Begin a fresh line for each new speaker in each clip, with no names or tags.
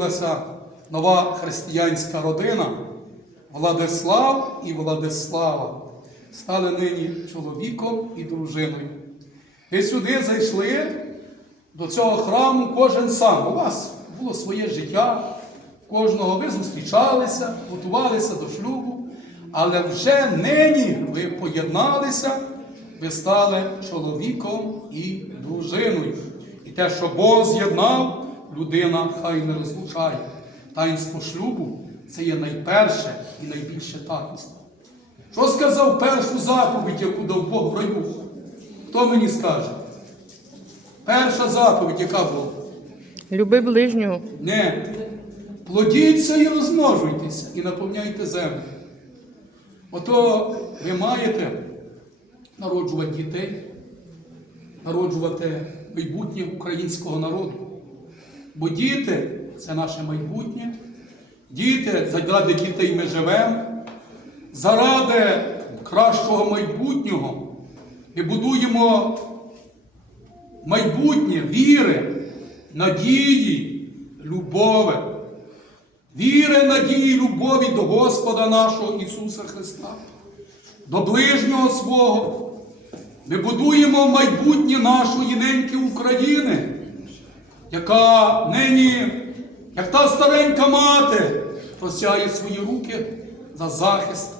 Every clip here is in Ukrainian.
народилася нова християнська родина Владислав і Владислава. Стали нині чоловіком і дружиною. Ви сюди зайшли до цього храму кожен сам. У вас було своє життя, кожного ви зустрічалися, готувалися до шлюбу, але вже нині ви поєдналися, ви стали чоловіком і дружиною. І те, що Бог з'єднав, людина хай не розлучає. Таїнство шлюбу це є найперше і найбільше таїнство. Що сказав першу заповідь, яку дав Бог в раю? Хто мені скаже? Перша заповідь, яка була?
Люби ближнього.
Не. Плодіться і розмножуйтеся, і наповняйте землю. Ото ви маєте народжувати дітей, народжувати майбутнє українського народу. Бо діти це наше майбутнє. Діти, заради дітей ми живемо, заради кращого майбутнього ми будуємо майбутнє віри, надії, любові. Віри, надії, любові до Господа нашого Ісуса Христа, до ближнього свого. Ми будуємо майбутнє нашої неньки України, яка нині, як та старенька мати, просяє свої руки за захист,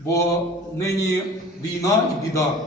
бо нині війна і біда.